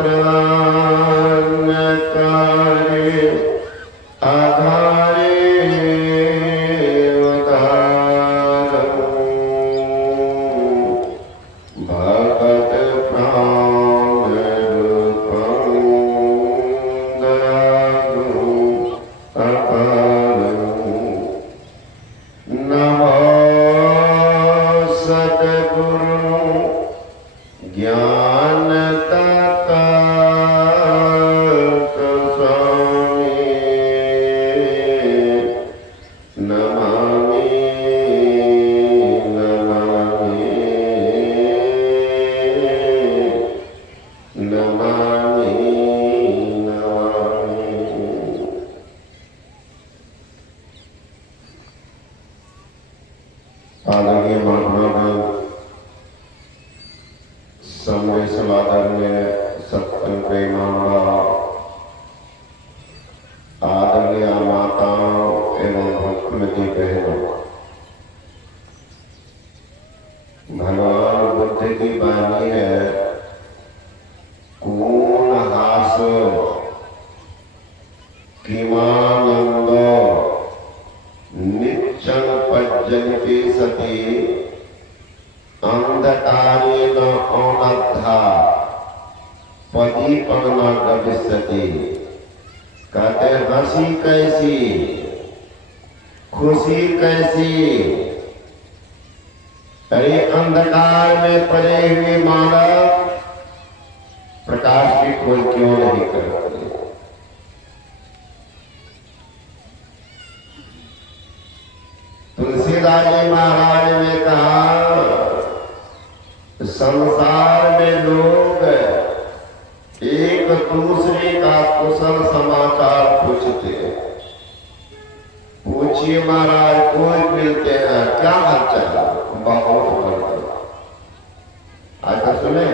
त्राणकारे आधारे उदारं भगत प्राणरूपं दयालुं अपारं नमो सद्गुरु ज्ञानदाता स्वामी नमामि नमामि नमामि नमामि। आदरणीय महात्मा समय समादरणीय सत्संग प्रेमावा आदरणीय माताओं एवं भक्तमती बहनों, भगवान बुद्ध की वाणी है कून हासो किमानंदो नित्यं पज्जन्ति सति अंधकारे न अनद्धा पदीपं न गमिष्यति। कहते हंसी कैसी खुशी कैसी, अरे अंधकार में पड़े हुए मानव प्रकाश की खोज क्यों नहीं करते। तुलसीदास जी महाराज ने कहा संसार में लोग एक दूसरे का कुशल समाचार पूछते हैं। पूछिए महाराज कोई मिलते हैं क्या हालचाल, बहुत बढ़िया। आज तक सुने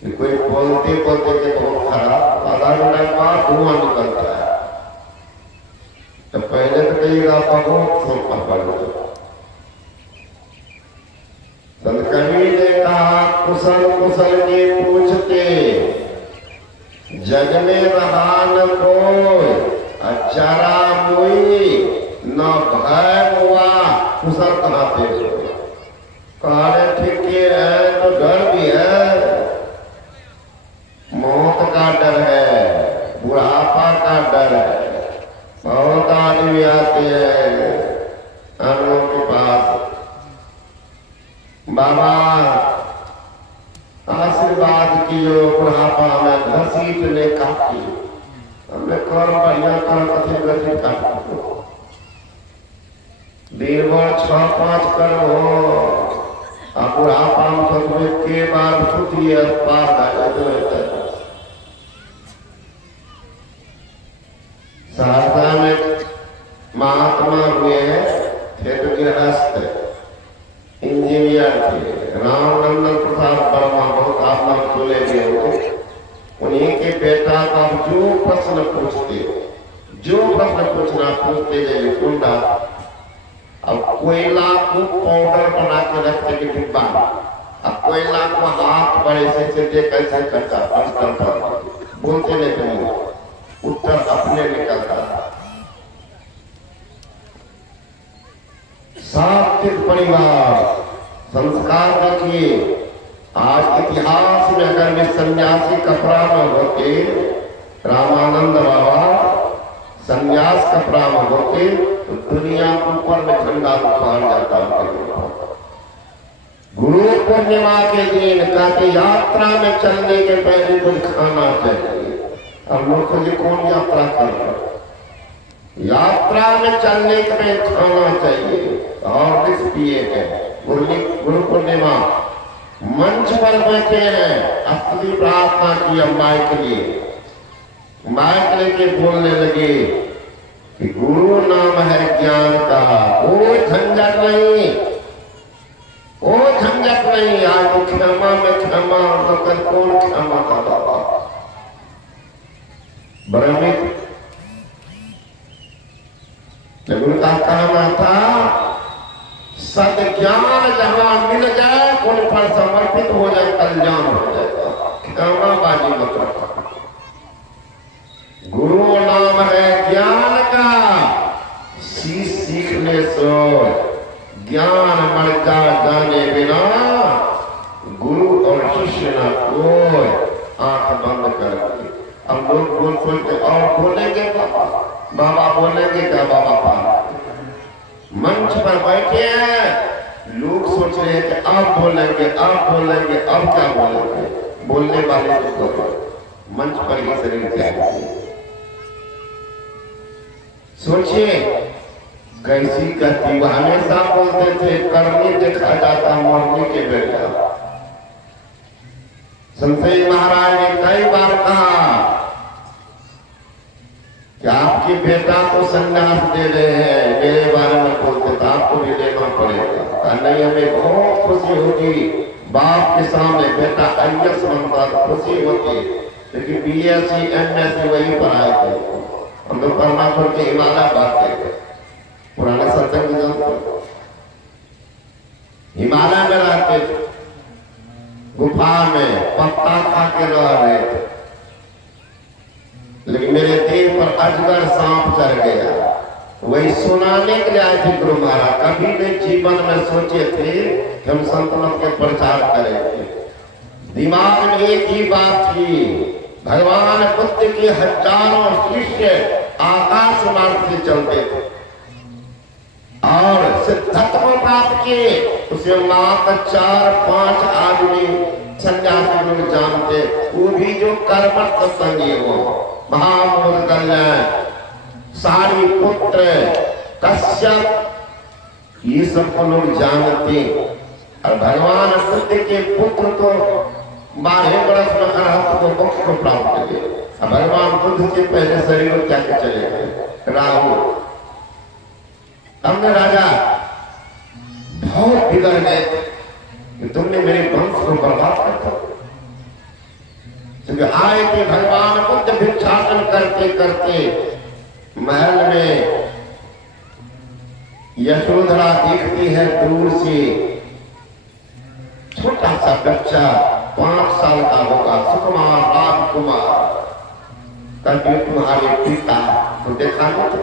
कि कोई बोलते बोलते के बहुत खराब, आधा घंटा बाद धुआं निकलता है, तो पहले तो कहिएगा बहुत सोच पड़। संत कबीर ने कहा कुशल कुशल के पूछते जग में रहा न कोई, अचारा मुई न भय हुआ, कुशल कहाँ पे काले ठिके है तो डर भी है, मौत का डर है, बुढ़ापा का डर है। बहुत आदमी आते हैं हम लोग के पास, बाबा आशीर्वाद कियो बुढ़ापा में घसीट ले काटी, हमने कर बढ़िया कर कथे घसीट काटी दिन भर 6-5 करो अब बुढ़ापा में सोचबे के बाद छुट्टिए पार रहता है। सहरसा में महात्मा हुए थे तो गृहस्थ इंजीनियर थे, रामनंदन प्रसाद वर्मा, बहुत आप नाम सुने गए हो। उन्हीं के बेटा का जो प्रश्न पूछते गए सुनना। अब कोयला को पाउडर बना के रखते के डिब्बा, अब कोयला को हाथ पर ऐसे कैसे करता बोलते नहीं थे, उत्तर अपने निकलता। सात्विक परिवार संस्कार देखिए। आज इतिहास में अगर वे सन्यासी कपड़ा में होते, रामानंद बाबा सन्यास कपड़ा में होते तो दुनिया ऊपर में झंडा उतार जाता। गुरु पूर्णिमा के दिन कहते यात्रा में चलने के पहले कुछ खाना चाहिए। अब लोग खोजे कौन यात्रा कर रहा, यात्रा में चलने के लिए खाना चाहिए और किस पिए गए। गुरु पूर्णिमा मंच पर बैठे हैं, असली प्रार्थना की माइक लिए, माइक लेके बोलने लगे कि गुरु नाम है ज्ञान का, कोई झंझट नहीं, ओ झंझट नहीं। आज तो क्षमा में क्षमा, तो कल कौन क्षमा का बाबा भ्रमित। जब उनका कहना था सत्य ज्ञान जहां मिल जाए उन पर समर्पित हो जाए, कल्याण हो जाएगा। ठिकानाबाजी मत रखो। गुरु नाम है ज्ञान का, सीखने से ज्ञान बढ़ जाने बिना गुरु और शिष्य न कोई। आंख बंद करके अब लोग बोल बोलते और बोलेंगे बाबा बोलेंगे क्या? बाबा पाल मंच पर बैठे हैं, लोग सोच रहे हैं कि अब बोलेंगे अब बोलेंगे, अब क्या बोलेंगे? बोलने वाले को मंच पर ही शरीर त्याग। सोचिए कैसी गति। वो हमेशा बोलते थे करनी देखा जाता मरने के बेटा। संतई महाराज ने कई बार कहा कि आपके बेटा को संन्यास दे रहे हैं, मेरे बारे में बोलते थे आपको भी लेना पड़ेगा। नहीं, हमें बहुत खुशी होगी बाप के सामने बेटा IAS बनता, खुशी होती। लेकिन BSc MSc वही पढ़ाए थे, हम लोग परमात्मा के हिमालय बात थे। पुराने सत्संग जानते, हिमालय में रहते थे, गुफा में पत्ता खा के रह रहे थे। लेकिन मेरे देह पर अजगर सांप चढ़ गया, वही सुनाने के लिए आए थे गुरु महाराज। कभी भी जीवन में सोचे थे कि हम संतमत के प्रचार करेंगे। दिमाग में एक ही बात थी, भगवान बुद्ध के हजारों शिष्य आकाश मार्ग से चलते थे और सिद्धत्व को प्राप्त किए। उसे मात्र 4-5 आदमी सन्यासी लोग जानते, वो भी जो कर्मठ सत्संगी हो। महामूल कल्याण, सारी पुत्र, कश्यप, ये सब को लोग जानते। और भगवान बुद्ध के पुत्र तो 12 वर्ष में अरहत को मोक्ष को प्राप्त किए। अब भगवान बुद्ध के पहले शरीर में क्या चले गए राहु। हमने राजा बहुत बिगड़ गए कि तुमने मेरे वंश को बर्बाद कर दिया। क्योंकि आए थे भगवान बुद्ध भिक्षाटन करते करते महल में, यशोधरा देखती है दूर से, छोटा सा बच्चा 5 साल का होगा, सुकुमार राजकुमार, तभी तुम्हारे पिता तो देखा नहीं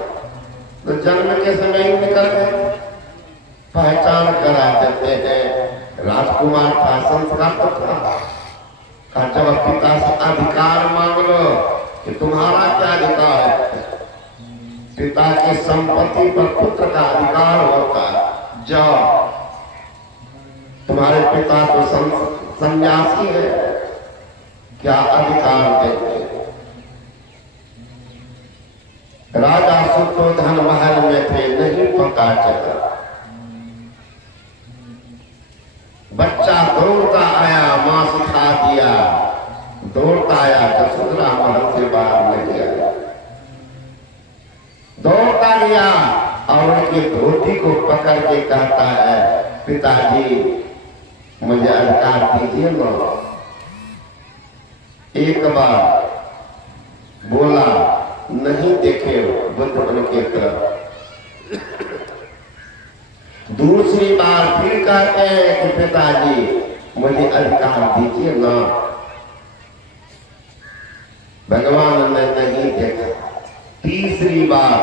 तो जन्म के समय ही निकल गए। पहचान करा देते हैं, राजकुमार था, संस्कार तो था। जब पिता से अधिकार मांग लो कि तुम्हारा क्या अधिकार है? पिता की संपत्ति पर पुत्र का अधिकार होता है। जब तुम्हारे पिता तो सन्यासी है, क्या अधिकार देते? राजा शुद्धोधन महल में थे, नहीं पता चला। बच्चा दौड़ता आया, मां सिखा दिया, दौड़ता आया, यशोधरा महल से बाहर नहीं आया, दौड़ता गया और उनकी धोती को पकड़ के कहता है, पिताजी मुझे अधिकार दीजिए ना। एक बार बोला, नहीं देखे बुद्ध उनके तरफ। दूसरी बार फिर कहते हैं कि पिताजी मुझे अधिकार दीजिए ना। भगवान ने नहीं देखा। तीसरी बार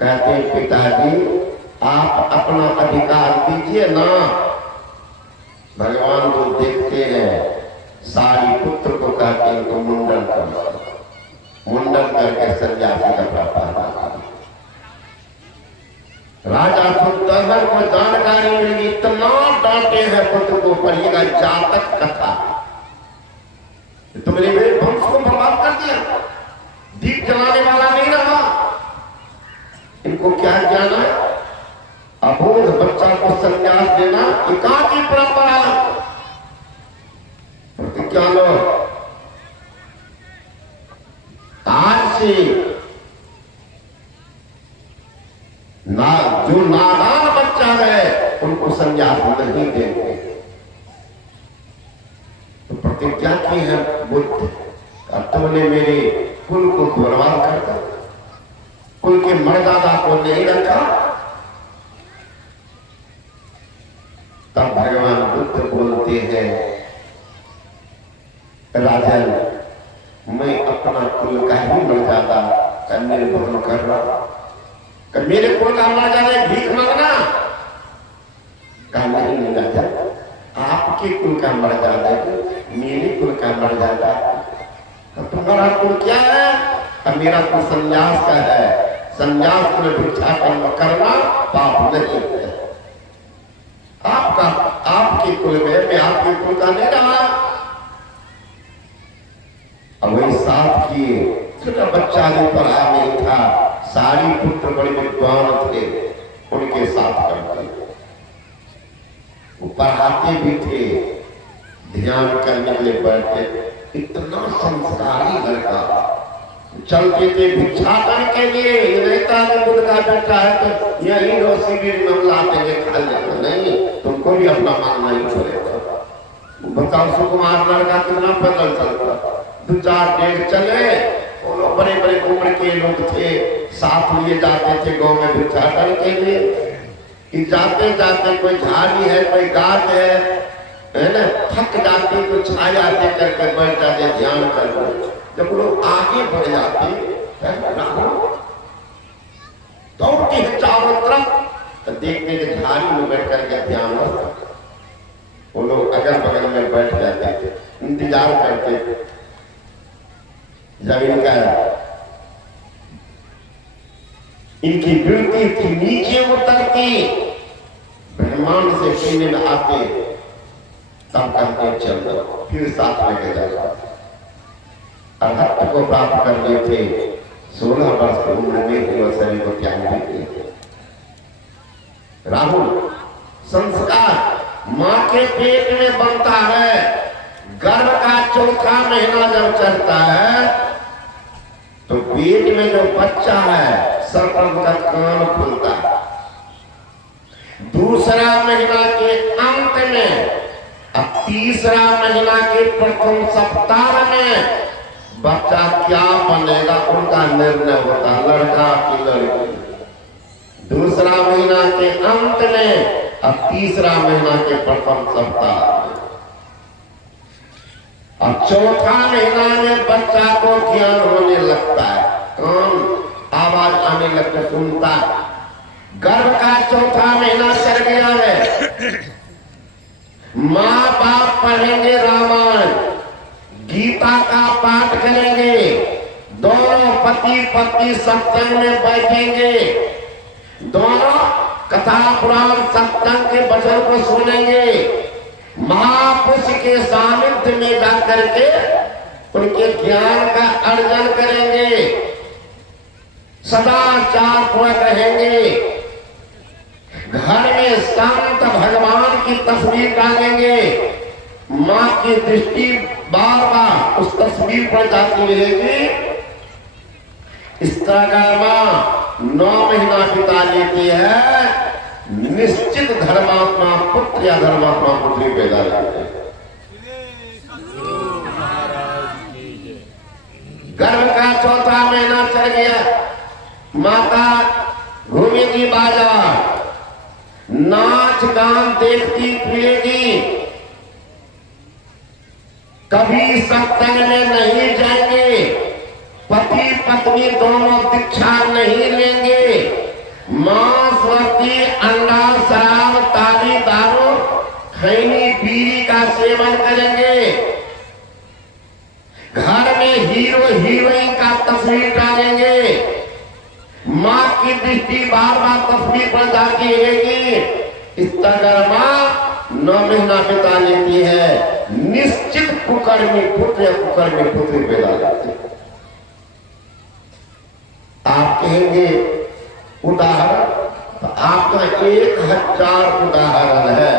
कहते हैं, पिताजी आप अपना अधिकार दीजिए ना। भगवान को देखते हैं, सारी पुत्र को कहते हैं तो मुंडन कर, मुंडन करके सन्यासी का प्राप्त। राजा शुद्धोधन को जानकारी मिली, इतना डांटे हैं पुत्र को, पढ़िएगा जातक कथा। तुमने मेरे वंश को बर्बाद कर दिया, दीप जलाने वाला नहीं रहा। इनको क्या ज्ञान है? अबोध बच्चा को संन्यास देना एकाकी परंपरा। प्रतिज्ञा लो, आज से जो नादान बच्चा है उनको संन्यास नहीं देंगे। तो प्रतिज्ञा की है बुद्ध, तुमने मेरे कुल को बर्बाद कर दिया, कुल के मर्यादा को नहीं रखा। तब भगवान बुद्ध बोलते हैं, राजन मैं अपना कुल का ही मर्यादा करने बदल कर रहा, कर मेरे कुल का मर्यादा भीख मांगना कहना ही नहीं राजा, आपके कुल का मर्यादा मेरे कुल का मर्यादा। तुम्हारा कुल क्या है? अब मेरा कुल संन्यास का है, संन्यास में भिक्षा करना पाप नहीं है। आपका आपके कुल में मैं आपके कुल का नहीं रहा। अब वही साथ किए, छोटा बच्चा भी पढ़ा नहीं था, सारी पुत्र बड़े विद्वान थे, उनके साथ करते वो पढ़ाते भी थे, ध्यान करने के लिए बैठे। इतना संस्कारी लड़का, चलते थे भिक्षाटन के लिए। नेता ने बुद्ध का बेटा है तो यही रो शिविर में लाते हैं खा लेना, नहीं तुमको भी अपना मानना ही छोड़ेगा। बताओ सुकुमार लड़का कितना पैदल चलता, 2-4 डेग चले, वो लोग बड़े बड़े उम्र के लोग थे, साथ लिए जाते थे गाँव में भिक्षाटन के लिए। कि जाते जाते कोई झाड़ी है, कोई गाछ है ना, थक जाते तो छाया दे करके बैठ जाते ध्यान कर। जब लोग आगे बढ़ जाते दौड़ते हैं चारों तरफ तो देखते कि झाड़ी में बैठ करके ध्यान होता। वो लोग अगल बगल में बैठ जाते थे, इंतजार करते थे जब इनकी वृत्ति थी नीचे उतरती, ब्रह्मांड से पीने में आते, तब कहते चल दो, फिर साथ लेके जाता। अरहत को प्राप्त कर लिए थे, 16 वर्ष की उम्र में ही शरीर को त्याग दिए। राहुल, संस्कार मां के पेट में बनता है, गर्भ का 4था महीना जब चलता है तो पेट में जो बच्चा है सर्वप्रथम का कान खुलता है। दूसरा महीना के अंत में, अब तीसरा महीना के प्रथम सप्ताह में बच्चा क्या बनेगा उनका निर्णय होता है, लड़का की लड़की। दूसरा महीना के अंत में, अब तीसरा महीना के प्रथम सप्ताह में, अब चौथा महीना में बच्चा को ज्ञान होने लगता है, कान आवाज आने लगता, सुनता। गर्भ का 4था महीना चल गया है, माँ बाप पढ़ेंगे रामायण, गीता का पाठ करेंगे, दोनों पति पत्नी सत्संग में बैठेंगे, दोनों कथा पुराण सत्संग के वचन को सुनेंगे, महापुरुष के सानिध्य में जाकर के उनके ज्ञान का अर्जन करेंगे, सदाचार पूर्वक रहेंगे, घर में संत भगवान की तस्वीर टांगेंगे, मां की दृष्टि बार बार उस तस्वीर पर जाती रहेगी। इस तरह का मां 9 महीना बिता लेती है, निश्चित धर्मात्मा पुत्र या धर्मात्मा पुत्री पैदा करते हैं। गर्भ का 4था महीना चल गया, माता घूमेगी बाजार, नाच गान देखती फिरेगी, कभी सत्संग में नहीं जाएंगे, पति पत्नी दोनों दीक्षा नहीं लेंगे, मांस रोटी अंडा शराब ताली दारू खैनी बीड़ी का सेवन करेंगे, घर में हीरो हीरोइन का तस्वीर डालेंगे, माँ की दृष्टि बार बार तस्वीर पर जाती रहेगी। इस तरह माँ 9 महीना बिता लेती है, निश्चित कुकर्मी पुत्र या कुकर्मी पुत्री पैदा करती है। आप कहेंगे उदाहरण, तो आपका 1000 उदाहरण है।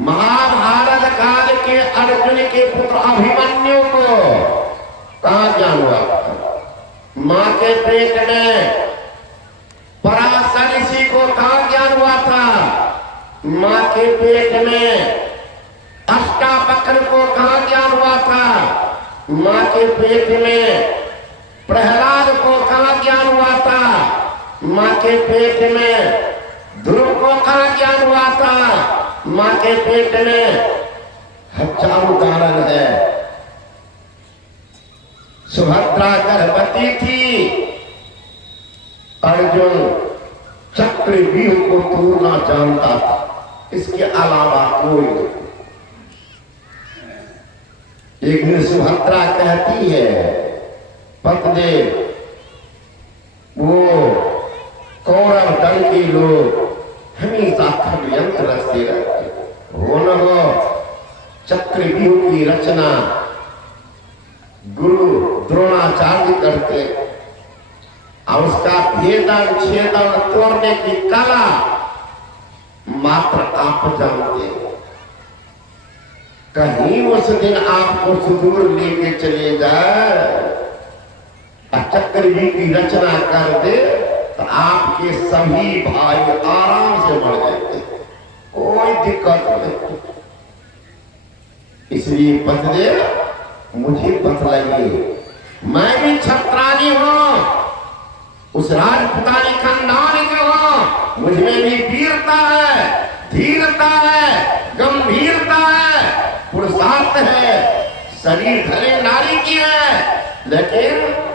महाभारत काल के अर्जुन के पुत्र अभिमन्यु को कहाँ ज्ञान हुआ? मां के पेट में। पराशर ऋषि को कहाँ ज्ञान हुआ था? मां के पेट में। अष्टावक्र को कहाँ ज्ञान हुआ था? मां के पेट में। प्रहलाद को कहाँ ज्ञान हुआ था? मां के पेट में। ध्रुव को कहाँ ज्ञान हुआ था? मां के पेट में। हजारों उदाहरण है। सुभद्रा गर्भवती थी, अर्जुन चक्रव्यूह को तोड़ना जानता था, इसके अलावा कोई नहीं। एक दिन सुभद्रा कहती है, पतिदेव वो कौरव दल के लोग हमेशा षड्यंत्र रचते रहते, हो न हो चक्रव्यूह की रचना गुरु द्रोणाचार्य करते और उसका भेदन छेदन तोड़ने की कला मात्र आप जानते हैं। कहीं उस दिन आपको सुदूर लेके चले जाए, चक्रव्यूह की रचना कर दे तो आपके सभी भाई आराम से मर जाते, कोई दिक्कत नहीं। इसलिए पतिदेव मुझे बतलाइए, मैं भी छत्रानी हूं, उस राजपुतानी खानदान के हूं, मुझमें भी वीरता है, धीरता है, गंभीरता है, पुरुषार्थ है, शरीर धरे नारी की है, लेकिन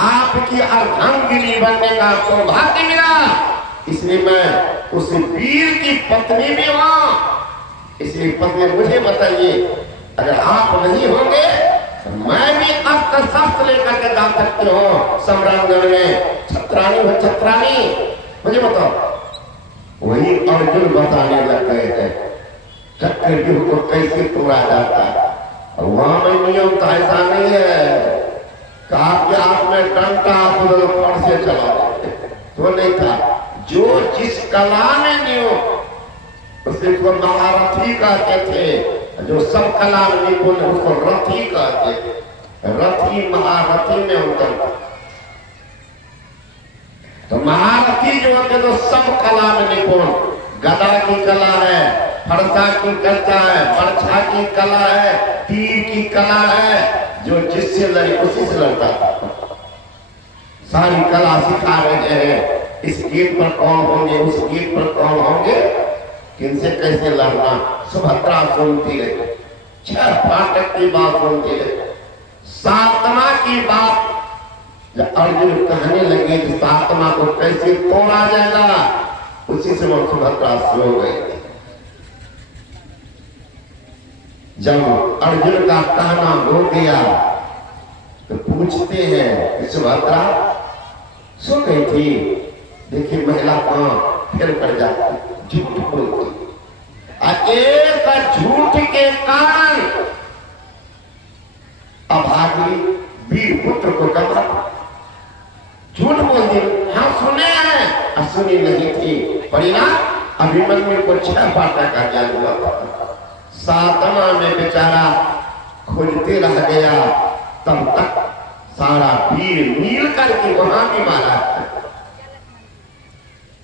आपकी अर्धांगिनी बनने का सौभाग्य मिला, इसलिए मैं उस वीर की पत्नी भी हूं। इसलिए पत्नी मुझे बताइए, अगर आप नहीं होंगे तो मैं भी अस्त्र शस्त्र लेकर के जा सकते हो सम्रांगण में, छत्रानी हो छत्रानी, मुझे बताओ। वही अर्जुन बताने लग गए थे चक्रव्यूह को कैसे तोड़ा जाता है। और वहां में नियम तो ऐसा नहीं है कि आपके हाथ में डंडा पड़ से चला तो नहीं था। जो जिस कला में नियम उसे को महारथी कहते थे, जो सब कला में निपुण उसको रथी कहते थे। रथी महारथी में अंतर था। तो महारथी जो होते तो सब कला में निपुण, गदा की कला है, फरसा की कला है, बरछा की कला है, तीर की कला है, जो जिससे लड़े उसी से लड़ता था। सारी कला सिखा रहे हैं, इस गीत पर कौन होंगे, उस गीत पर कौन होंगे, किनसे कैसे लड़ना। सुभद्रा सुनती रही, 6 फाटक की बात सुनती रही। 7वां की बात जब अर्जुन कहने लगे कि 7वां को कैसे तोड़ा जाएगा, उसी से वो सुभद्रा सो गई। जब अर्जुन का कहना हो गया तो पूछते हैं कि सुभद्रा सो गई थी। देखिए महिला कहां फिर पड़ जाती, झूठ बोलती। एक झूठ के कारण अभागी वीर पुत्र को कहा, झूठ बोल दी। हाँ सुने हैं, सुनी नहीं थी। परिणाम अभिमन्यु को 6 फाटक का ज्ञान हुआ था। 7वां में बेचारा खोजते रह गया, तब तक सारा वीर मिल करके वहां भी मारा।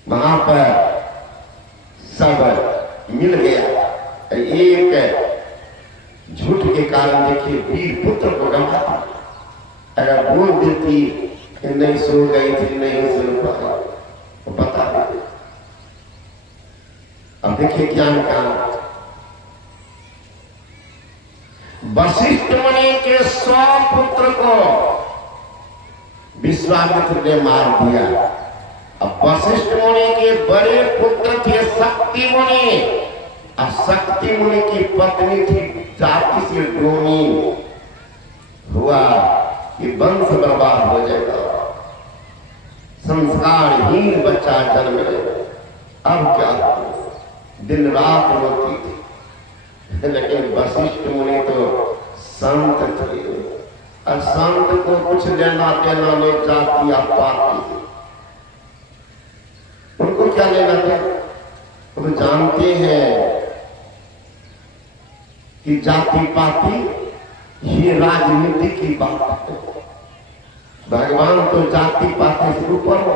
वहां पर सब मिल गया। एक झूठ के कारण देखिए वीर पुत्र को गंवा। अगर बोल देती कि नहीं सो गई थी, नहीं सो पाया तो बता देते। अब देखिए ज्ञान का वशिष्ठ मुनि के 100 पुत्र को विश्वामित्र ने मार दिया। अब वशिष्ठ मुनि के बड़े पुत्र थे शक्ति मुनि, और शक्ति मुनि की पत्नी थी जाति से डोमी। हुआ कि वंश बर्बाद हो जाएगा, संस्कारहीन बच्चा जन्म लेगा। अब क्या, दिन रात रोती थी। लेकिन वशिष्ठ मुनि तो संत थे, और संत को कुछ लेना देना नहीं, जाति या पाती। उनको क्या लेना था? वो जानते हैं कि जाति पाति ये राजनीति की बात है। भगवान तो जाति पाति से ऊपर हो।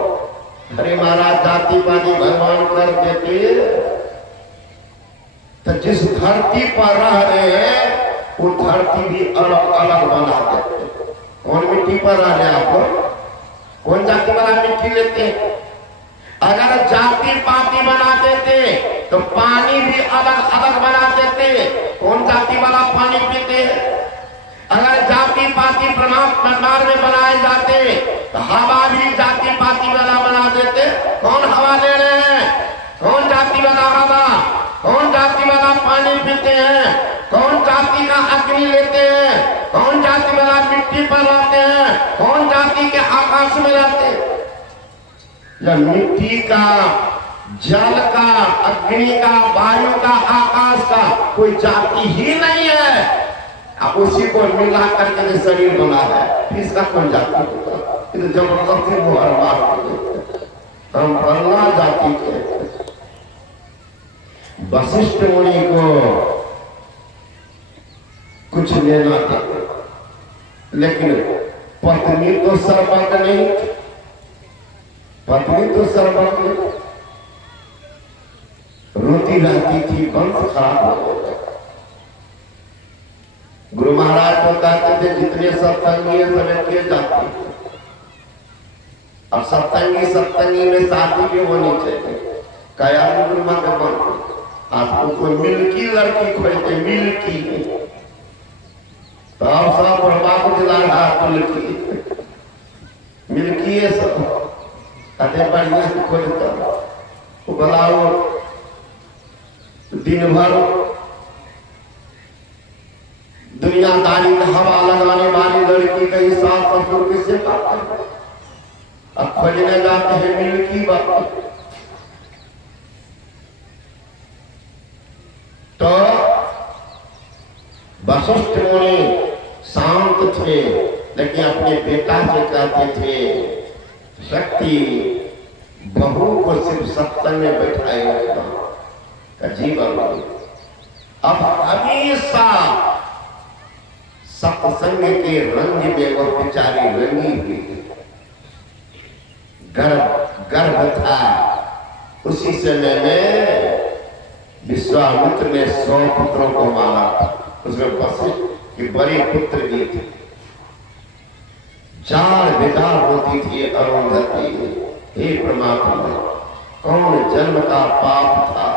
अरे महाराज जाति पाति भगवान कर देते तो जिस धरती पर रह रहे हैं वो धरती भी अलग अलग बना देते। कौन मिट्टी पर रह रहे आप लोग? कौन जाति वाला मिट्टी लेते हैं? अगर जाति पाति बनाते थे तो पानी भी अलग अलग बनाते थे। कौन जाति वाला पानी पीते हैं? अगर जाति पाति प्रमाण में बनाए जाते तो हवा भी जाति पाति वाला बना देते। कौन हवा ले रहे हैं? कौन जाति वाला हवा? कौन जाति वाला पानी पीते हैं? कौन जाति का अग्नि लेते हैं? कौन जाति वाला मिट्टी पर रहते हैं? कौन जाति के आकाश में रहते हैं? जब मिट्टी का, जल का, अग्नि का, वायु का, आकाश का कोई जाति ही नहीं है, अब उसी को मिला करके शरीर बना है, इसका कौन जाति होगा? तो जबरदस्ती वो हर बात हम बल्ला जाति के। वशिष्ठ मुनि को कुछ लेना था, लेकिन पत्नी तो सर्वज्ञ नहीं, पत्नी तो सर्वज्ञ रोती रहती थी, वंश खराब हो गया। गुरु महाराज को कहते थे जितने सत्संगी है सब किए जाते हैं। अब सत्संगी में शादी भी होनी चाहिए। कया गुरु महाराज आपको कोई मिल्की लड़की खोजते, मिल्की तो आप सब बर्बाद दिला रहा है। मिल्की है सब कहते बढ़िया से खोजता वो बुलाओ, दिन भर दुनियादारी का हवा लगाने वाली लड़की का ही सास ससुर किससे पाते हैं? अब खोजने जाते हैं मिल्की बात। तो वशिष्ठ मुनि शांत थे, लेकिन अपने बेटा से कहते थे शक्ति बहू को सिर्फ सत्संग में बैठाए रखना जीवन। अब हमेशा सत्संग के रंग में वो बेचारी रंगी हुई, गर्भ था। उसी समय में विश्वामित्र ने 100 पुत्रों को मारा, उसमें वशिष्ठ के बड़े पुत्र भी थे। जार बेकार होती थी अरुंधति, हे परमात्मा कौन जन्म का पाप था,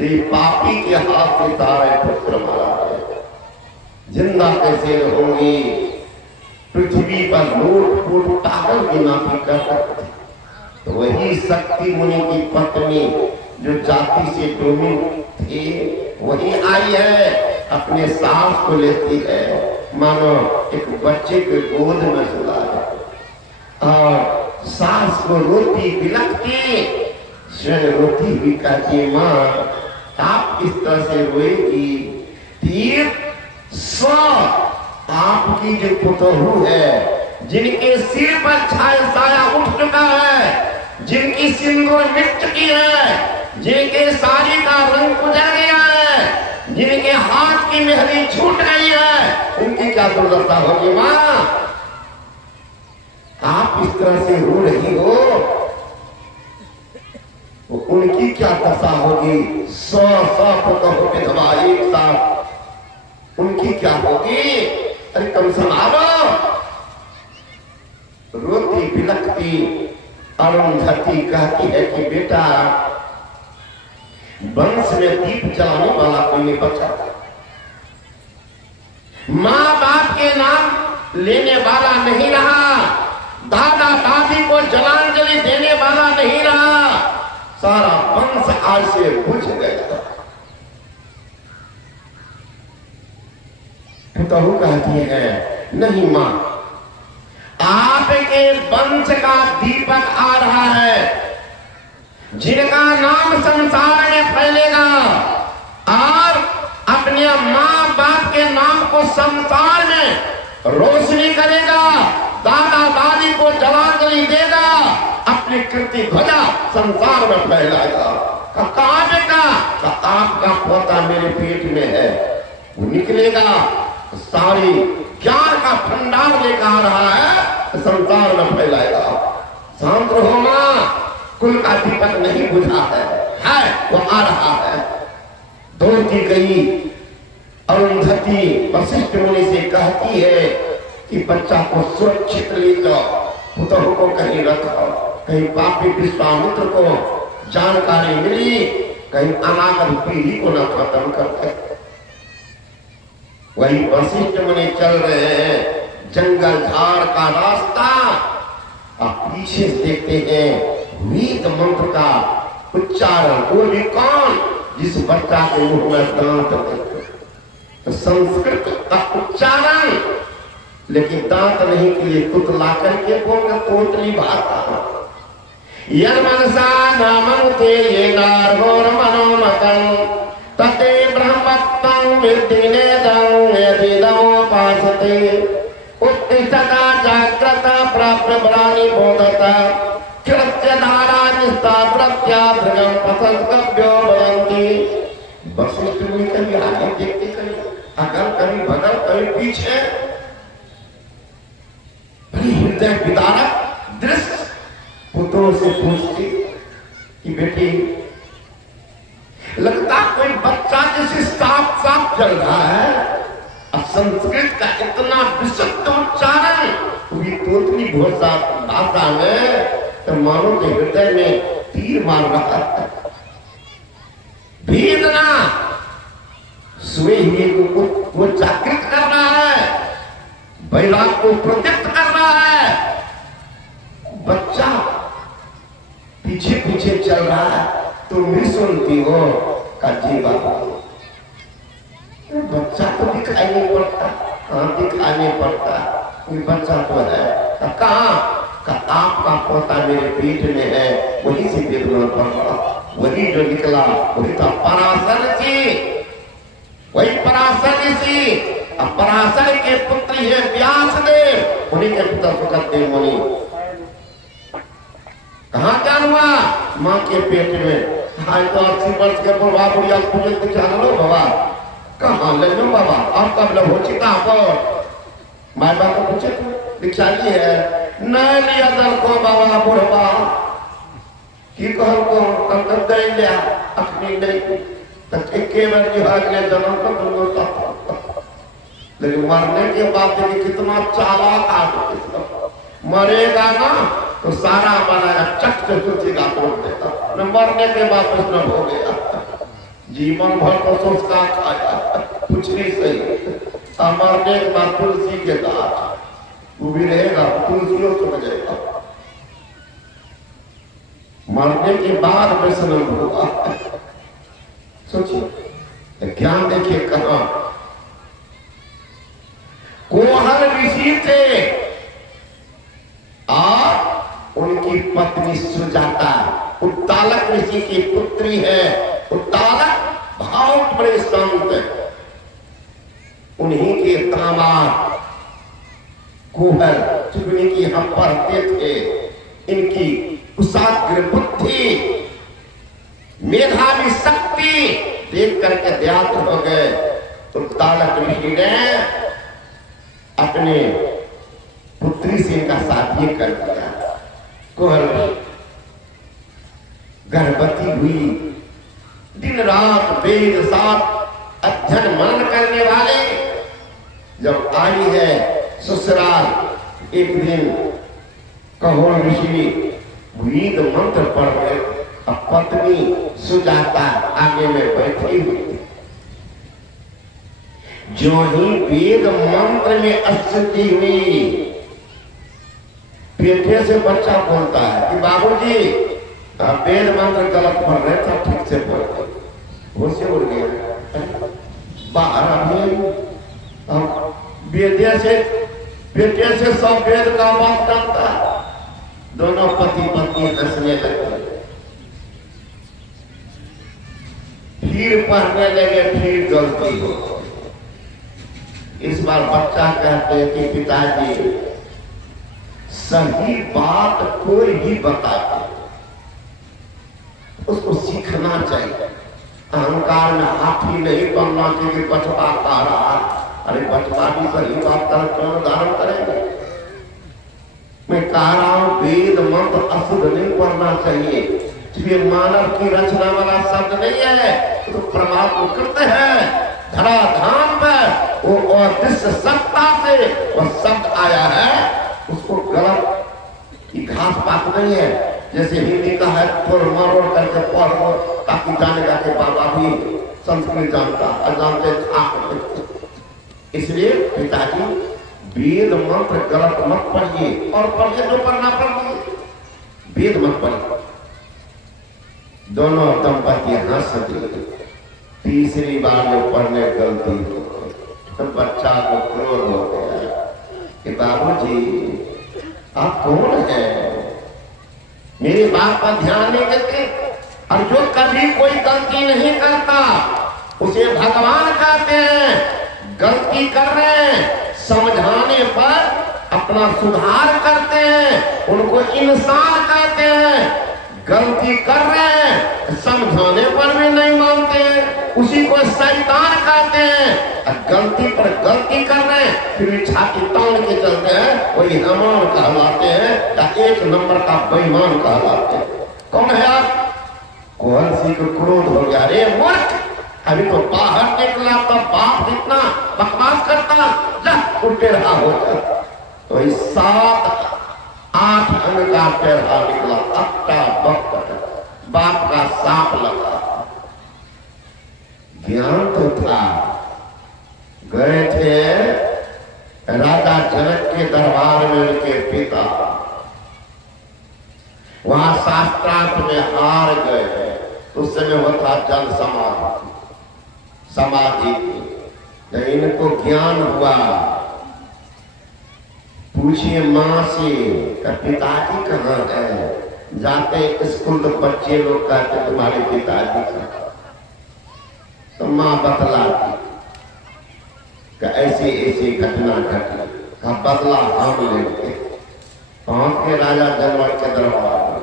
ये पापी के हाथ से तारे पुत्र मारा है, जिंदा कैसे होंगी? पृथ्वी पर लूट फूट पागल की नाती कर सकती। तो वही शक्ति मुनि की पत्नी जो जाति से डोमी थी वही आई है, अपने सास को लेती है, मानो एक बच्चे के गोद में सुला है और सास को रोती बिलखती, स्वयं रोती भी कहती माँ आप इस तरह से रोएगी? तीर आपकी जो पुतहू है, जिनके सिर पर साया उठ चुका है, जिनकी सिंदूर मिट चुकी है, जिनके साड़ी का रंग गुजर गया है, जिनके हाथ की मेहंदी छूट गई है, उनकी क्या दुर्दशा होगी माँ? आप इस तरह से रो रही हो, उनकी क्या दशा होगी? 100 पुतहू विधवा एक साथ, उनकी क्या होगी? अरे कम संभालो। रोती बिलखती अरुंधति कहती है कि बेटा वंश में दीप जलाने वाला कोई नहीं बचा, माँ बाप के नाम लेने वाला नहीं रहा, दादा दादी को जलांजलि देने वाला नहीं रहा, सारा वंश आज से बुझ गया। पुतहू कहती है नहीं मां, आपके वंश का दीपक आ रहा है, जिनका नाम संसार में फैलेगा और अपने माँ बाप के नाम को संसार में रोशनी करेगा, दादा दादी को जलांजलि देगा, अपनी कीर्ति ध्वजा संसार में फैलाएगा। कहा बेटा? आपका पोता मेरे पेट में है, वो निकलेगा सारी ज्ञान का भंडार लेकर आ रहा है, संसार में फैलाएगा। शांत रहो मां, कुल का दीपक नहीं बुझा है वो आ रहा है। दौड़ती गई अरुंधति वशिष्ठ मुनि से कहती है कि बच्चा को सुरक्षित ले जाओ, पुतहू को कहीं रखो। कहीं पापी विश्वामित्र को जानकारी मिली, कहीं अनागत पीढ़ी को न खत्म करते। वही वशिष्ठ मुनि चल रहे हैं जंगल झाड़ का रास्ता, अब पीछे देखते हैं वेद मंत्र का उच्चारण। वो भी कौन? जिस बच्चा के मुंह में दांत थे, तो संस्कृत का उच्चारण, लेकिन दांत नहीं के लिए तुतला करके बोल पोतली भाषा। यन मनसा नामनुते ये नारगोर मनोमतं तते ब्रह्मत्वं विद्धिने दं यदि दमोपासते उत्तिष्ठता जाग्रत प्राप्य बलानि बोधता कृत्य धारा निष्ठा प्रत्याभृगं पथस्कभ्यो भवन्ति। वशिष्ठ मुनि कभी आगे देखते, कभी अगल, कभी बगल, कभी पीछे, बड़ी हृदय विदारक दृश्य। पुत्रों से पूछती कि बेटी, लगता कोई बच्चा जैसे साफ साफ चल रहा है, और संस्कृत का इतना विशुद्ध उच्चारण पूरी तोतली भाषा में, तो मानो के हृदय में तीर मार रहा है। भेदना स्वे को जागृत कर रहा है, वैराग को प्रदीप्त कर रहा है। बच्चा पीछे पीछे चल रहा है, तुम भी सुनती हो का जीवा। बच्चा तो दिखाई नहीं पड़ता, कहाँ दिखाई नहीं पड़ता, कोई बच्चा तो है। कहाँ का आपका पोता मेरे पेट में है, वही से देखना पड़ रहा, वही जो निकला वही था पराशर ऋषि, वही पराशर ऋषि। अब पराशर के पुत्र है व्यासदेव, उन्हीं के पुत्र सुखदेव मुनि। कहाँ क्या हुआ? माँ के पेट में। हाँ तो 80 वर्ष के बुढ़ा बुढ़िया पूछे तो जान लो बाबा, कहाँ ले लो बाबा, आप कब लो चिता पर माँ बाप को पूछे दीक्षा ली है, नहीं लिया दल को बाबा बुढ़वा की कहल को कब दे लिया अपनी नहीं तक के बार जो अगले जन्म को दोनों साथ। लेकिन मरने के बाद देखिए कितना चालाक आदमी, मरेगा ना तो सारा बनाया चक से सोचेगा तोड़ देता, न मरने के बाद प्रश्न हो गया। जीवन भर तो सोचता खाया कुछ नहीं सही, मरने के बाद तुलसी के गाछ वो भी रहेगा, तुलसियों तो बजेगा। मरने के बाद प्रश्न होगा। सोचिए ज्ञान देखिए कहां। कोहल ऋषि थे और उनकी पत्नी सुजाता उत्तालक ऋषि की पुत्री है। उत्तालक बहुत बड़े संत, उन्हीं के दामाद कोहल, चुगनी की हम पढ़ते थे। इनकी कुशाग्र बुद्धि, मेधावी शक्ति देख करके व्याप्त हो गए। उत्तालक ऋषि ने अपने पुत्री से इनका शादी कर दिया। कोहल गर्भवती हुई, दिन रात वेद साथ अध्ययन मनन करने वाले जब आई है ससुराल, एक दिन कहोल ऋषि वेद मंत्र पढ़ रहे, अब पत्नी सुजाता आगे में बैठी हुई। जो ही वेद मंत्र में अशुद्धि हुई, पेटे से बच्चा बोलता है कि बाबूजी वेद मंत्र गलत पढ़ रहे थे, ठीक से पढ़ रहे, वो से उड़ गया बाहर। वेद्य से बेटे से सब वेद का बात करता, दोनों पति पत्नी हंसने लगे, फिर पढ़ने लगे, फिर गलती हो। इस बार बच्चा कहते हैं कि पिताजी सही बात कोई भी बताते, उसको सीखना चाहिए। अहंकार में हाथी नहीं बनना चाहिए, बचपा खा रहा। अरे बचपा भी सही बात क्यों धारण करेंगे? मैं कह रहा हूं वेद मंत्र अशुद्ध नहीं पढ़ना चाहिए। ये मानव की रचना वाला शब्द नहीं है, तो परमात्मा करते हैं धराधाम पर वो अदृश्य सत्ता से वो शब्द आया है, उसको गलत घास पात नहीं है। जैसे हिंदी का है थोड़ा मरोड़ करके पढ़ो ताकि जानेगा कि बाबा भी संस्कृत जानता अजानते था। इसलिए पिताजी वेद मंत्र गलत मत पढ़िए और पढ़िए जो पढ़ना पढ़िए, वेद मत पढ़िए। दोनों दंपति हंस दिए। तीसरी बार जो पढ़ने गलती तो बच्चा को क्रोध हो गया कि बाबूजी आप कौन है, मेरी बात पर ध्यान नहीं देते। और जो कभी कोई गलती नहीं करता उसे भगवान कहते हैं। गलती कर रहे हैं समझाने पर अपना सुधार करते हैं, उनको इंसान कहते हैं। गलती कर रहे हैं समझाने पर भी नहीं मानते हैं, उसी को शैतान कहते हैं। गलती पर गलती कर रहे हैं फिर भी छाती तान के चलते हैं, वही हमान कहलाते हैं या एक नंबर का बेईमान कहलाते हैं। कौन है आप? कौन सी को क्रोध हो गया, रे मूर्ख अभी तो बाहर निकला तो बाप जितना बकवास करता उल्टे रहा हो जाता। तो इस 7-8 अंग का टेढ़ा निकला, अट्टा वक्त बाप का सांप लगा। ज्ञान तो था। गए थे राजा जनक के दरबार में उनके पिता, वहां शास्त्रार्थ में हार गए। उस समय होता जल समाधि तो इनको ज्ञान हुआ। पूछिए माँ से पिताजी कहाँ है, जाते स्कूल तो बच्चे लोग कहते तुम्हारे पिताजी का, तो माँ बतलाती कि ऐसी ऐसी घटना घटी का बदला हम लेंगे। पहुंच के राजा जनक के दरबार में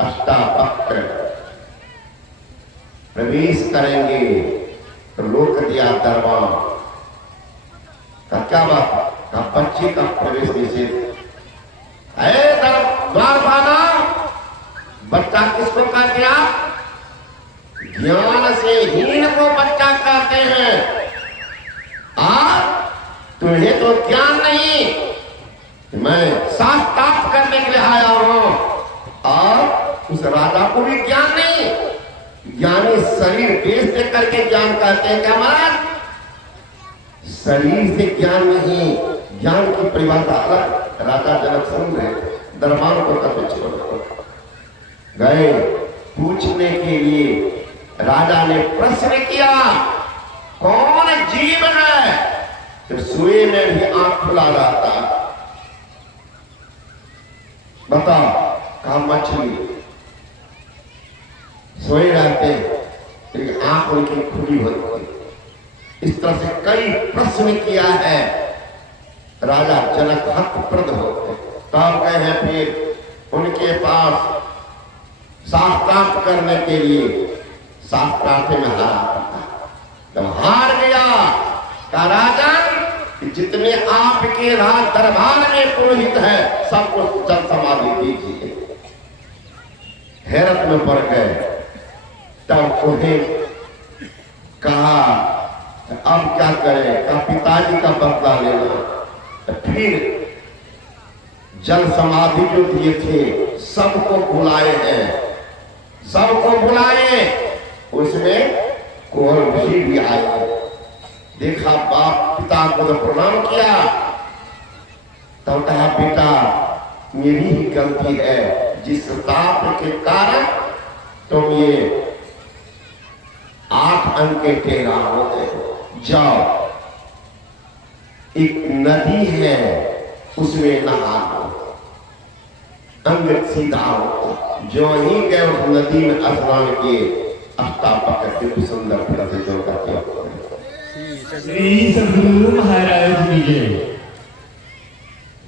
अष्टावक्र प्रवेश करेंगे तो रोक दिया दरबार का। क्या बात का? बच्चे का प्रवेश निषेध। द्वारपाला बच्चा किसको कहते हैं? ज्ञान से हीन को बच्चा कहते हैं। तुम्हें तो ज्ञान नहीं, मैं शास्त्र प्राप्त करने के लिए आया हूं। और उस राजा को भी ज्ञान नहीं। ज्ञानी शरीर देश दे करके ज्ञान कहते हैं। क्या महाराज? शरीर से ज्ञान नहीं, ज्ञान की परिभाषा अलग। राजा जनक सुन रहे, दरबार को कभी छोड़ गए पूछने के लिए। राजा ने प्रश्न किया, कौन जीव है तो सोए में भी आंख खुला रहता? बताओ। कहा मछली। सोए रहते लेकिन आंख उनकी खुली होती। इस तरह से कई प्रश्न किया है। राजा जनक हतप्रद होते। तब गए हैं फिर उनके पास शास्त्रार्थ करने के लिए। शास्त्रार्थ में हारा। जब हार गया का राजन जितने आपके राज दरबार में पुरोहित है सबको जल समाधि दीजिए। हैरत में पड़ गए। तब उन्हें कहा अब क्या करें? का पिताजी का बदला लेना। तो फिर जल समाधि जो दिए थे सबको बुलाए हैं, सबको बुलाए। उसमें कोहल भी आए। देखा बाप पिता को तो प्रणाम किया। तब कहा बेटा मेरी ही गलती है, जिस ताप के कारण तुम ये 8 अंक के टेढ़ा हो गए। जाओ एक नदी है उसमें नहा लो, अंग सीधा हो। जो ही गए उस नदी में स्नान किए। अष्टावक्र सुंदर प्रतिजों का श्री सद्गुरु महाराज की जय।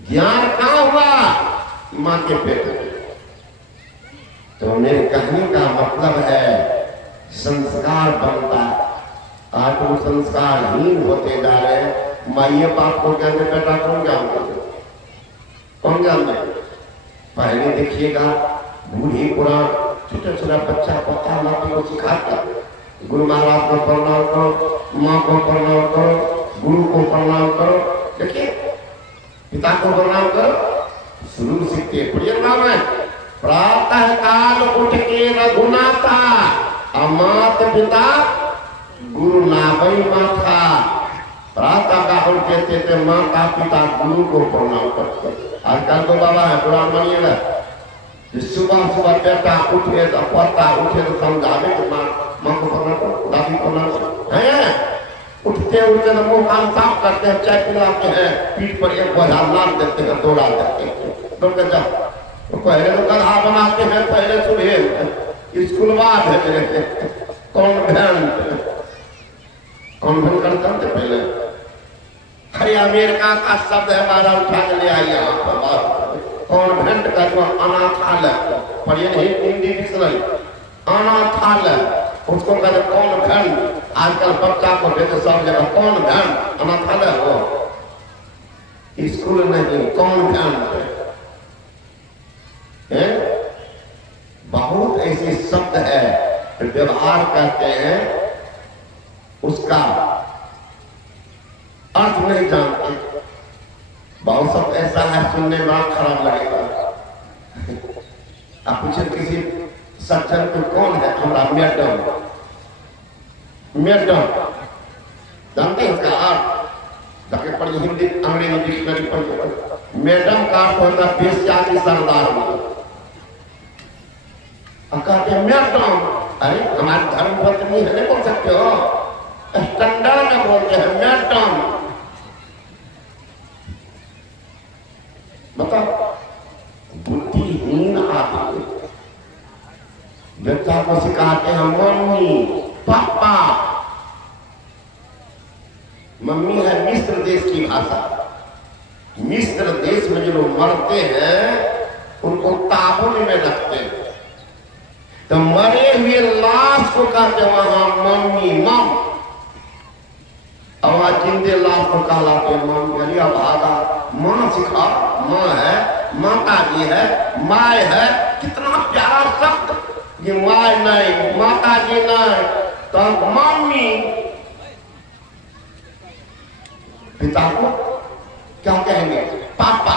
ज्ञान कहाँ हुआ? माँ के पेट में। तो मेरे कहने का मतलब है संस्कार बनता। आज तुम संस्कारहीन होते जा रहे हैं। माइये बाप को ज्ञान में बेटा कौन ज्ञान दे? कौन ज्ञान दे? पहले देखिएगा बूढ़ी पुराण छोटा छोटा बच्चा पता लाते को सिखाता। गुरु महाराज को प्रणाम करो, माँ को प्रणाम करो, गुरु को प्रणाम करो। देखिए पिता को प्रणाम करो, शुरू सीखते बढ़िया नाम है। प्रातः काल उठ के रघुनाथा, मात पिता गुरु नाभई माथा। प्रातः काल कहते थे माता पिता गुरु को प्रणाम करते। आजकल तो बाबा है पुराण मानिएगा, सुबह सुबह बेटा उठे तो पता उठे तो समझावे तो माँ को प्रणाम करो, दादी को प्रणाम करो है। उठते उठते तो मुंह कान साफ करते हैं, चाय पिलाते हैं, पीठ पर एक बोझा लाद देते हैं, दौड़ा देते हैं, दौड़ के जाओ। तो पहले तो गधा बनाते हैं, पहले सुबह स्कूलवा भेज रहे थे, कॉन्वेंट करते थे पहले। अरे अमेरिका का शब्द है, हमारा उठा के ले आइए यहाँ पर। कॉन्वेंट का जो अनाथालय, पढ़िए नहीं हिंदी डिक्शनरी, अनाथालय उसको कहते कॉन्वेंट। आजकल बच्चा को देते सब जगह कॉन्वेंट, अनाथालय हो, स्कूल नहीं कॉन्वेंट। बहुत ऐसे शब्द है व्यवहार करते हैं, उसका अर्थ नहीं जानते। बहुत सब ऐसा है सुनने में बड़ा खराब लगेगा। आप पूछे किसी सज्जन को कौन है, हमारा मैडम, मैडम जानते हैं उसका अर्थ? जाके पढ़िए हिंदी अंग्रेजी डिक्शनरी पढ़िए। मैडम का अर्थ होता है बेस्या की सरदार में। कहते मैडम, अरे हमारे धर्म पत्नी है, नहीं बोल सकते हो, स्टैंडर्ड में बोलते हैं मैडम। बताओ बुद्धिहीन आदमी बच्चा को सिखाते हैं मम्मी पापा। मम्मी है मिस्र देश की भाषा। मिस्र देश में जो लोग मरते हैं उनको ताबूत में रखते हैं, तो मरे हुए लाश को कहते वहां मम्मी मम। और जिंदे लाश को कहलाते मम। यानी भागा माँ सिखा, माँ है, माता जी है, माय है, कितना प्यारा शब्द। ये माय नहीं, माता जी नहीं, तो मम्मी। पिता को क्या कहेंगे? पापा।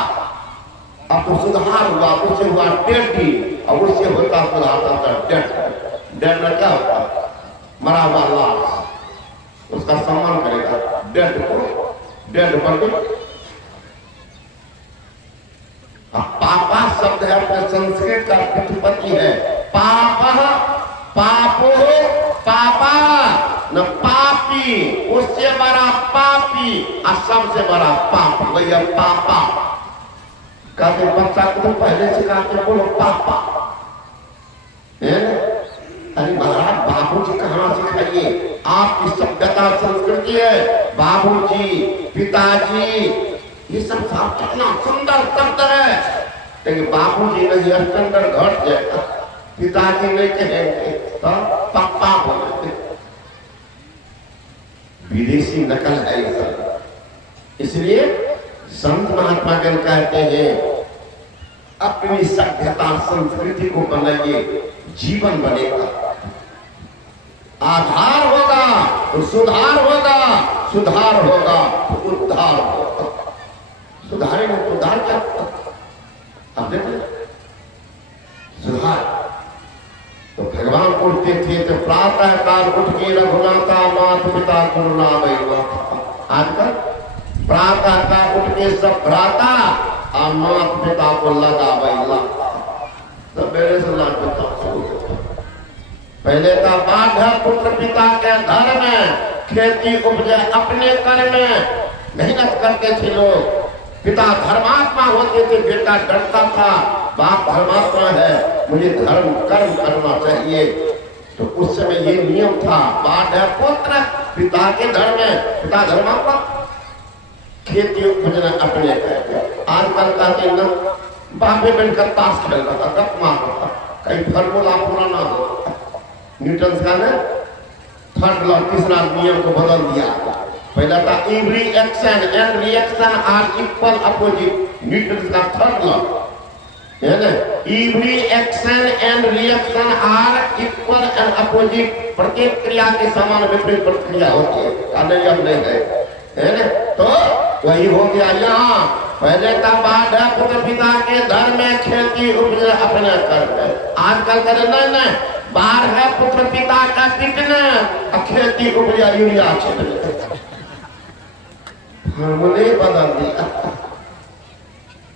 अब तो सुधार हुआ, उससे हुआ डैडी, और उससे होता सुधार होता डेड। डेड में क्या होता? मरा हुआ लाश, उसका सम्मान करेगा डेड को, डेड बन। पापा शब्द है अपने संस्कृत का प्रतिपत्ति है। पापा, पापो, पापा न पापी, उससे बड़ा पापी और सबसे बड़ा पाप, वही है पापा। कहते बच्चा को तो पहले सिखाते बोलो पापा। अरे महाराज बाबूजी कहाँ सिखाइए? आपकी सभ्यता संस्कृति है। बाबूजी, पिताजी, ये सब साफ कितना सुंदर शब्द है। लेकिन बाबूजी नहीं स्टैंडर्ड घट जाएगा, पिताजी नहीं कहेंगे तो पापा बोलते। विदेशी नकल है ये सब। इसलिए संत महात्मा गण कहते हैं अपनी सभ्यता संस्कृति को बनाइए, जीवन बनेगा। आधार होगा तो सुधार होगा, सुधार होगा तो उद्धार होगा। सुधारे में उद्धार क्या होगा? आप देख लें सुधार। तो भगवान उठते थे तो प्रातः काल उठ के रघुनाथा मात पिता गुरु नाभई माथा। आजकल प्रातः काल उठ के सब भ्राता और मात पिता को लगा बैला, तो मेरे से लाड पिता पहले का बाढ़ है पुत्र पिता के घर में, खेती उपजे अपने कर में, मेहनत करते थे लोग। पिता धर्मात्मा होते थे, बेटा डरता था बाप धर्मात्मा है, मुझे धर्म कर्म करना चाहिए। तो उस समय ये नियम था, बाढ़ है पुत्र पिता के घर में, पिता धर्मात्मा, खेती उपजना अपने कर। आजकल कहते न बापे बनकर ताश खेल रहा था, गप मार रहा था, कहीं फॉर्मूला पूरा ना हो। न्यूटन का ने थर्ड लॉ, तीसरा नियम को बदल दिया। पहला था every action and reaction are equal opposite, Newton का थर्ड लॉ है ना। Every action and reaction are equal and opposite, प्रत्येक क्रिया के समान विपरीत प्रतिक्रिया होती है। अब नहीं है ना। तो वही हो गया यहाँ। पहले का बात है पुत्र पिता के घर में खेती उपज अपने करते, आजकल करे नहीं बाहर है पुत्र पिता का पिटने खेती उपज यूरिया छिड़कने, फॉर्मूले बदल दिया।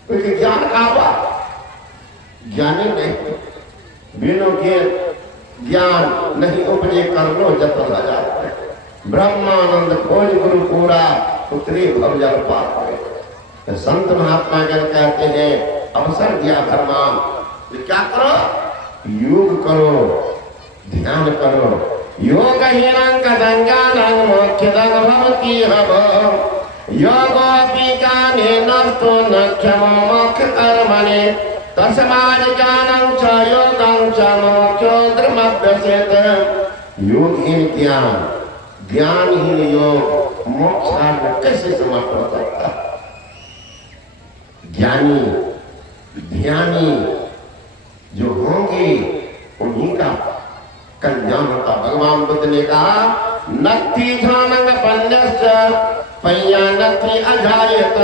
क्योंकि ज्ञान का बात ज्ञानी नहीं, बिनो के ज्ञान नहीं उपजे कर लो जत हजार ब्रह्मानंद खोज गुरु पूरा उतरी भवजल पार। तो संत महात्मा जन कहते हैं अवसर दिया भगवान, क्या करो? योग करो, ध्यान करो। योग हीनंग दंगानंग मोक्षदंग भवति हव योगोपि ज्ञाने नस्तो न क्षमो मोक्ष कर्मणे तस्माद् ज्ञानं च योगं च मोक्षो धर्मभ्यसेत। योगहीन ज्ञान, ज्ञानहीन योग मोक्ष कैसे समाप्त हो सकता? ज्ञानी ध्यानी जो होंगे उन्हीं का कल्याण होता। भगवान बुद्ध ने कहा नत्थि ध्यानंग पन्यस्य पय्या नत्थि अजायत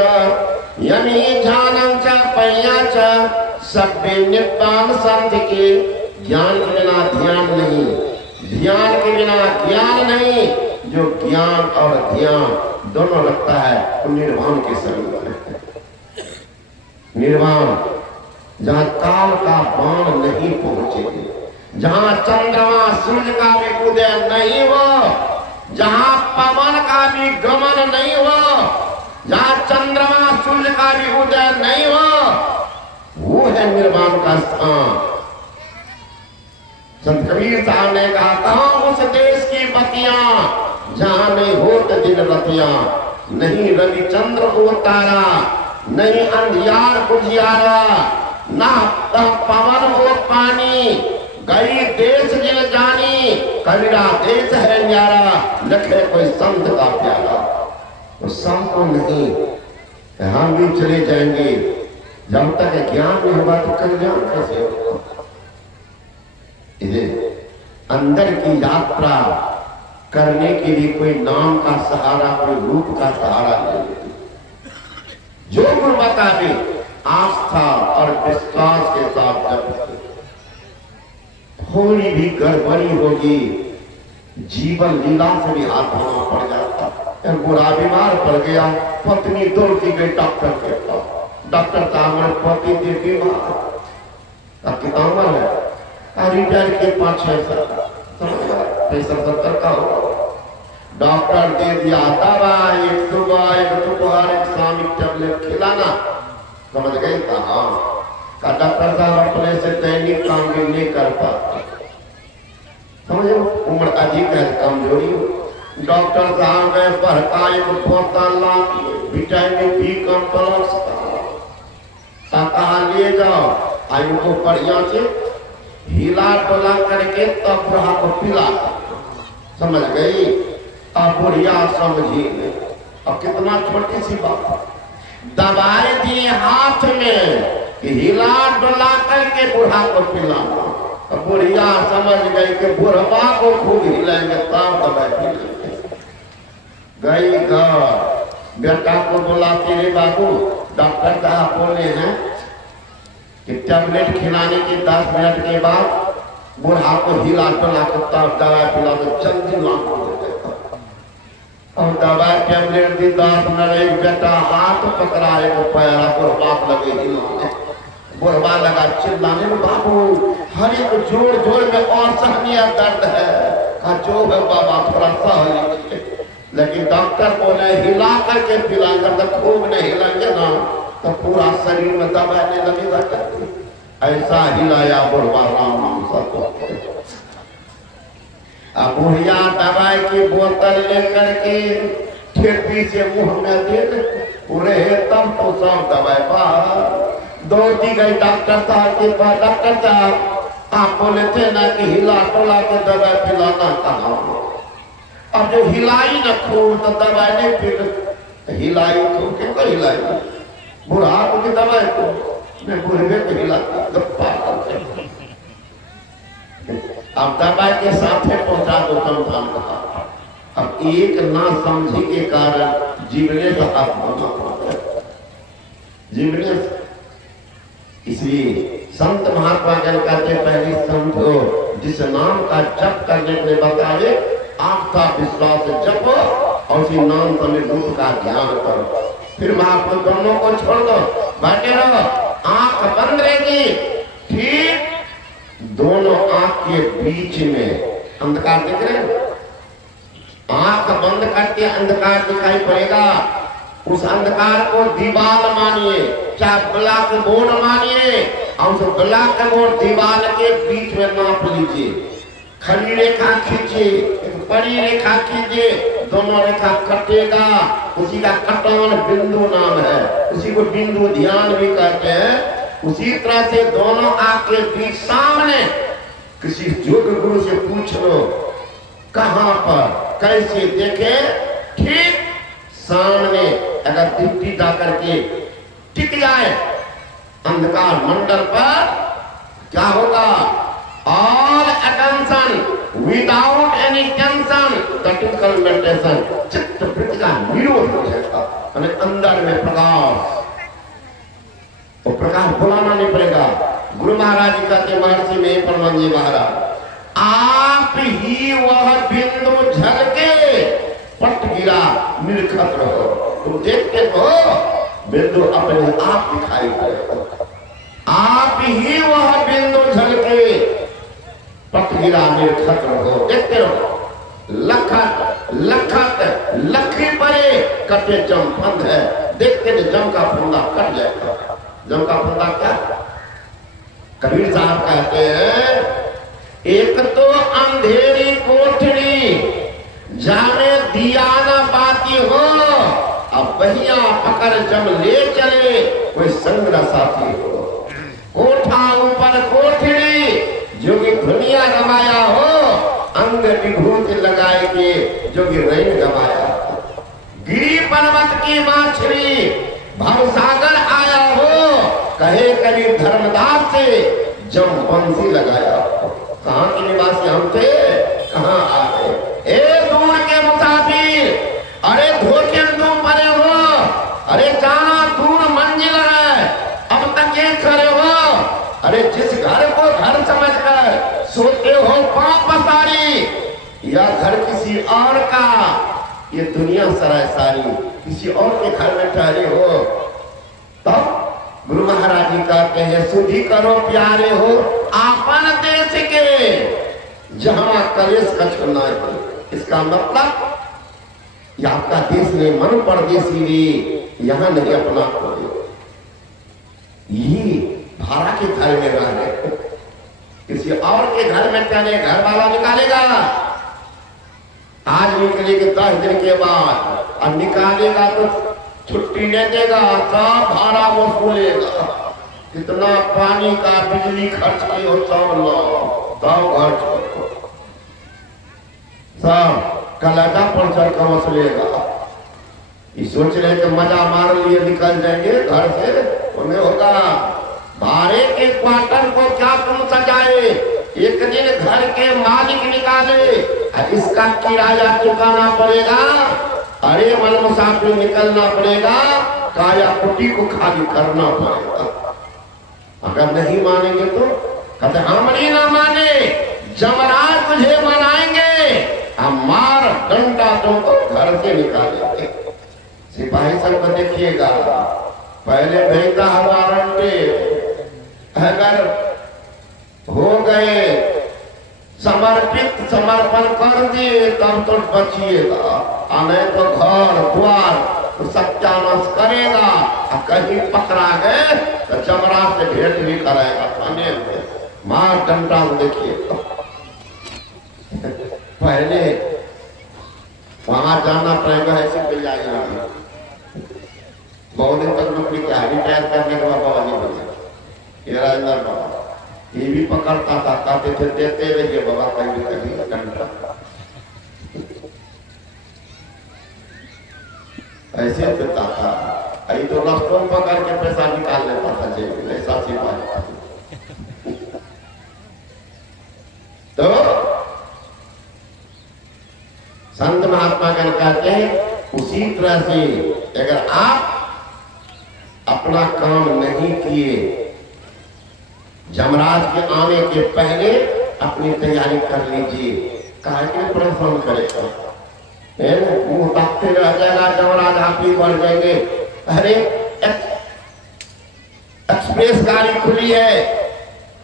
यमी ध्यानं च पय्या च सभ्य निब्बान संत के। ज्ञान के बिना ध्यान नहीं, ध्यान के बिना ज्ञान नहीं। जो ज्ञान और ध्यान दोनों रखता है तो निर्वाण के समीप है। निर्वाण जहाँ काल का बाण नहीं पहुंचे, जहाँ चंद्रमा सूर्य का भी उदय नहीं हो, जहाँ पवन का भी गमन नहीं हो, जहाँ चंद्रमा सूर्य का भी उदय नहीं हो, वो है निर्वाण का स्थान। संत कबीर साहब ने कहा कहाँ उस देश की बतियां जहाँ नहीं होत दिन रतियां, नहीं रविचंद्र और तारा, नहीं अंधियार उजियारा, ना पवन और पानी, गई देश जिल जानी, कबीरा देश है न्यारा, लखे कोई संत का प्यारा। तो संत को नहीं, हम भी चले जाएंगे। जब तक ज्ञान नहीं होगा तो कल्याण कैसे होगा? अंदर की यात्रा करने के लिए कोई नाम का सहारा, कोई रूप का सहारा नहीं। जो गुरु बतावे आस्था और विश्वास के साथ जब थोड़ी भी गड़बड़ी होगी, जीवन लीला से भी हाथ धोना पड़ जाता। बुरा बीमार पड़ गया, पत्नी दौड़ती गई डॉक्टर के पास। डॉक्टर साहब पति के बीमार, कितना उम्र है? रिटायर के 5-6 साल, 70 का हो। डॉक्टर दे दिया दवा, एक सुबह एक दोपहर एक शाम टेबलेट खिलाना। समझ गई? हाँ। का डॉक्टर साहब अपने से दैनिक काम भी नहीं कर पाते, समझो उम्र अधिक है, कमजोरी हो। डॉक्टर साहब ने बड़का एक बोतल ला विटामिन बी कॉम्प्लेक्स कहा ले जाओ, आयु को बढ़िया से हिला डोला करके तब बुढ़ा को पिला। समझ गई? अब बुढ़िया समझी नहीं। अब कितना छोटी सी बात, दवाई दिए हाथ में कि हिला डोला करके बुढ़ा को पिलाना। अब बुढ़िया समझ गई कि बुढ़वा को खूब हिलाएंगे तब दवाई पिलाएंगे। गई घर, बेटा को बुलाती रे बाबू, डॉक्टर साहब बोले हैं कि टैबलेट खिलाने के 10 मिनट के बाद बुढ़ा को हिला डोला के तब दवाई पिला तो जल्दी लाभ हो जाएगा। और दवाई टैबलेट दी 10 मिनट, एक बेटा हाथ पकड़ा, एक पैरा पर बात लगे हिलाने। बुढ़वा लगा चिल्लाने में, बाबू हर एक जोड़ जोड़ में और सहनीय दर्द है। कहा जो है बाबा थोड़ा सह लीजिए। लेकिन डॉक्टर बोले हिला करके पिलाएंगे, तो खूब नहीं हिलाएंगे ना तो पूरा शरीर में दबाने लगेगा। ऐसा हिलाया बुढ़वा राम नाम सत्य। अब बुढ़िया दवाई की बोतल लेकर के ठेपी से मुंह में दे पूरे तब तो सब दवाई बाहर। दौड़ती गई डॉक्टर साहब के पास। डॉक्टर साहब आप बोले थे ना कि हिला टोला के दवाई पिलाना, कहा अब जो हिलाई न खूब तो दवाई नहीं पी। हिलाई तो क्यों हिलाई? बुढ़ा को की दवाई को मैं बुढ़े को हिलाता। अब दवाई के साथ पहुंचा दो कम काम। अब एक ना समझी के कारण जीवने का आत्मा जीवने। इसलिए संत महात्मा जन कहते पहले संत हो जिस नाम का जप करने के लिए बताए, आस्था विश्वास से जपो और उसी नाम समय रूप का ध्यान करो। फिर महात्मा दोनों को छोड़ दो, बैठे रहो, आंख बंद रहेगी, ठीक दोनों आंख के बीच में अंधकार दिख रहे हैं। आंख बंद करके अंधकार दिखाई पड़ेगा, उस अंधकार को दीवार मानिए, चाहे ब्लैक बोर्ड मानिए, और उस ब्लैक बोर्ड दीवार के बीच में नाप लीजिए, खड़ी रेखा खींचिए, एक बड़ी रेखा खींचिए, दोनों रेखा कटेगा, उसी का कटान बिंदु नाम है, उसी को बिंदु ध्यान भी कहते हैं। उसी तरह से दोनों आंख के बीच सामने किसी योग गुरु से पूछ लो कहां पर कैसे देखे, ठीक सामने अगर दृष्टि जाकर के टिक जाए अंधकार मंडल पर, क्या होगा? All attention without any tension, typical meditation, चित्त वृत्ति का निरोध हो जाएगा, अंदर में प्रकाश, तो प्रकाश बुलाना नहीं पड़ेगा। गुरु महाराज जी कहते महर्षि में परम जी महाराज, आप ही वह बिंदु झलके पट गिरा निर्खत रहो, तुम देखते हो बिंदु अपने आप दिखाई पड़ेगा, आप ही वह बिंदु झलके पट गिरा निर्खत रहो, देखते रहो। लखत लखत लखी परे कटे जम फंद है, देखते जम का फंदा कट जाएगा। जम का फंदा क्या? कबीर साहब कहते हैं, एक तो अंधेरी कोठरी जाने दिया न बाती हो, अब बहिया पकड़ जब ले चले कोई संग न साथी हो। कोठा ऊपर कोठरी जो कि दुनिया गवाया हो, अंग विभूति लगाए के जो कि रैन गवाया। गिरी पर्वत की माछरी भवसागर आया हो, कहे करीब धर्मदास से जब बंसी लगाया। कहाँ के निवासी हम थे, कहाँ आ गए? ए दूर के मुसाफिर, अरे धोखे तुम परे हो, अरे जाना दूर मंजिल है, अब तक ये खड़े हो, अरे जिस घर को घर समझकर सोते हो पाप पसारी, या घर किसी और का, ये दुनिया सराय सारी, किसी और के घर में ठहरे हो। तब गुरु महाराज जी कहते हैं, सुधी करो प्यारे हो आपन देश के, जहां कलेश कछु न है। इसका मतलब ये आपका देश में मन परदेसी भी यहाँ नहीं अपना कोई, ये भाड़ा के घर में रह रहे, किसी और के घर में चले, घर वाला निकालेगा। आज निकले के 10 दिन के बाद, अब निकालेगा तो छुट्टी नहीं देगा, सब भाड़ा वसूलेगा। कितना पानी का बिजली खर्च हो, सब लो, सब घर छोड़ो, सब कलाटा पर चढ़ कर वसूलेगा। ये सोच रहे कि मजा मार लिए निकल जाएंगे घर से, उन्हें होगा भाड़े के क्वार्टर को क्या तुम सजाए, एक दिन घर के मालिक निकाले, इसका किराया चुकाना पड़ेगा, अरे मन मुसाफिर निकलना पड़ेगा, काया कुटी को खाली करना पड़ेगा। अगर नहीं मानेंगे तो कहते हम नहीं ना माने, जमराज तुझे मनाएंगे, हम मार डंडा तुमको घर से निकालेंगे। सिपाही सब को देखिएगा, पहले भेजा वारंटी, अगर हो गए समर्पित, समर्पण कर दिए तब तो बचिएगा, नहीं तो घर द्वार तो सत्यानाश करेगा। कहीं पकड़ा गए तो चमड़ा से भेंट भी कराएगा, थाने में मार डंडा देखिएगा। पहले वहां जाना पड़ेगा, ऐसे मिल जाएगा। बहुत दिन तक नौकरी किया, रिटायर करने के बाद बाबा नहीं बने, ये राजेंद्र बाबा ये भी पकड़ता था, कहते थे देते रहिए बाबा कहीं कहीं डंडा। ऐसे देता था, अभी तो रास्तों में पकड़ के पैसा निकाल लेता था जेब में, ऐसा सिपाही। तो संत महात्मा कहते हैं उसी तरह से अगर आप अपना काम नहीं किए, जमराज के आने के पहले अपनी तैयारी कर लीजिए। काहे के परेशान करेगा, मुंह ताकते रह जाएगा, जमराज आप ही बढ़ जाएंगे। अरे एक्सप्रेस गाड़ी खुली है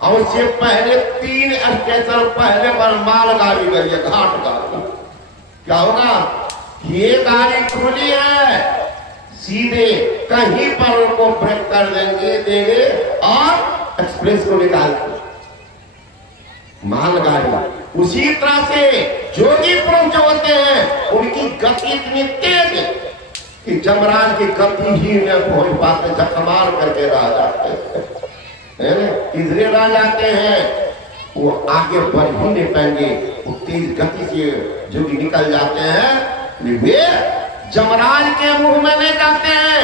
और उससे पहले 3 स्टेशन पहले पर माल गाड़ी गई है, घाट गाड़ी। क्या होगा, ये गाड़ी खुली है, सीधे कहीं पर उनको ब्रेक कर देंगे और एक्सप्रेस को निकाल मालगाड़ी। उसी तरह से जोगी पुरुष जो होते हैं उनकी गति इतनी तेज कि जमराज की गति ही न पहुंच पाते, झकमार करके रह जाते हैं, इधरे रह जाते हैं, वो आगे बढ़ ही नहीं पाएंगे। वो तेज गति से जोगी निकल जाते हैं, वे जमराज के मुंह में नहीं जाते हैं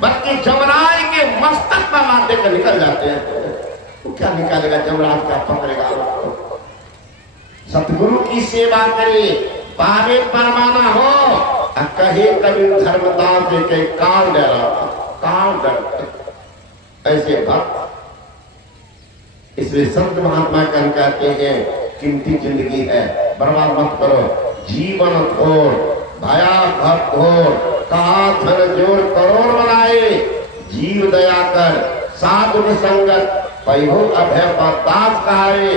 बल्कि जमराज के मस्तक पर मार देकर निकल जाते हैं। वो क्या निकालेगा, जमराज क्या पकड़ेगा। सतगुरु की सेवा करे, पावे परमाना हो, कहे कभी धर्मदास के काल डरा, काल डर ऐसे भक्त। इसलिए संत महात्मा कहते हैं कीमती जिंदगी है, बर्बाद मत करो। जीवन थोड़ भया भक्त हो, कहा धन जोर करोड़ बनाए, जीव दया कर साधु संगत पैहो अभय दास कहाए,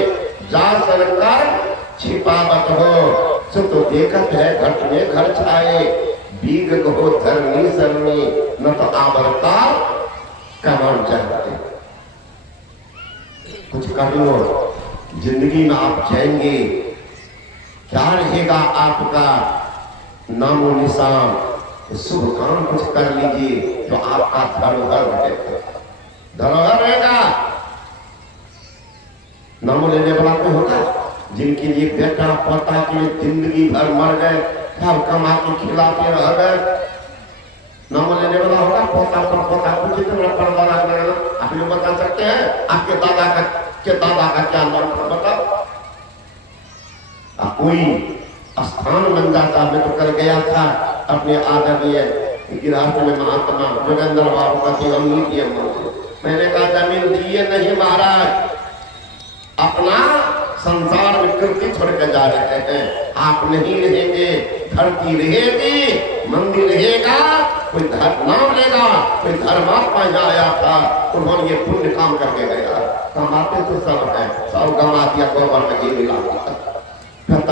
जा सरकार छिपावत हो, सो तो देखत है घट में घर छाए, बीग हो धरनी सरनी न तो आवरता कमान चाहते। कुछ कर लो, जिंदगी में आप जाएंगे, क्या रहेगा आपका नामो निशान। शुभ काम कुछ कर लीजिए तो आपका धरोहर रहेगा, धरोहर रहेगा। नामो लेने वाला कोई होगा जिनके लिए बेटा पोता के लिए जिंदगी भर मर गए, सब कमा के खिलाते रह गए। नामो लेने वाला होगा, पोता पर पोता कुछ इतना पर्दा लगेगा। आप लोग बता सकते हैं आपके दादा का क्या नाम था, बताओ। कोई स्थान बन जाता। मैं तो कल गया था अपने आदरणीय गिरहस्थ में महात्मा जोगेंद्र बाबू का दिए, मैंने कहा जमीन दिए नहीं महाराज, अपना संसार में कृति छोड़ कर जा रहे हैं। आप नहीं रहेंगे, धरती रहेगी, मंदिर रहेगा, कोई नाम लेगा, कोई धर्मात्मा यहाँ आया था, उन्होंने ये पुण्य काम करके गया। कमाते तो सब है, सब गमा दिया, गोबर में घी मिला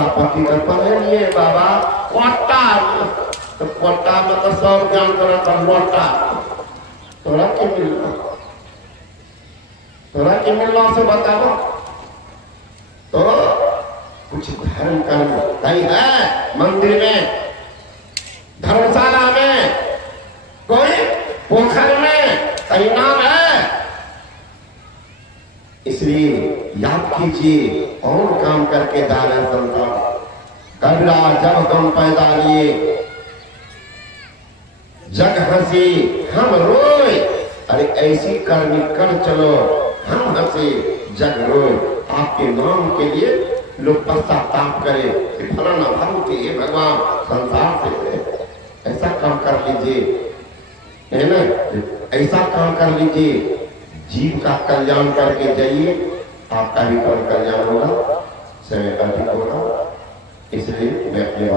पति कर पढ़े लिए बाबा कोटा, तो कोटा में तो सब ज्ञान करा मोटा। तोरा के मिलना, तोरा के मिलना से बताओ तो कुछ धर्म कर्म कहीं है, मंदिर में, धर्मशाला में, कोई पोखर में कहीं नाम है। इसलिए याद कीजिए कौन काम करके जा रहे संसार। कबीरा जब गम पैदा लिए जग हंसी हम रोए, अरे ऐसी करनी कर चलो हम हंसे जग रोए। आपके नाम के लिए लोग पश्चाताप करे कि फलाना भक्त ये भगवान संसार से ऐसा काम कर लीजिए, है ना, ऐसा काम कर लीजिए, जीव का कल्याण करके जाइए, आपका भी कल्याण होगा, समय का भी होगा। इसलिए मैं अपने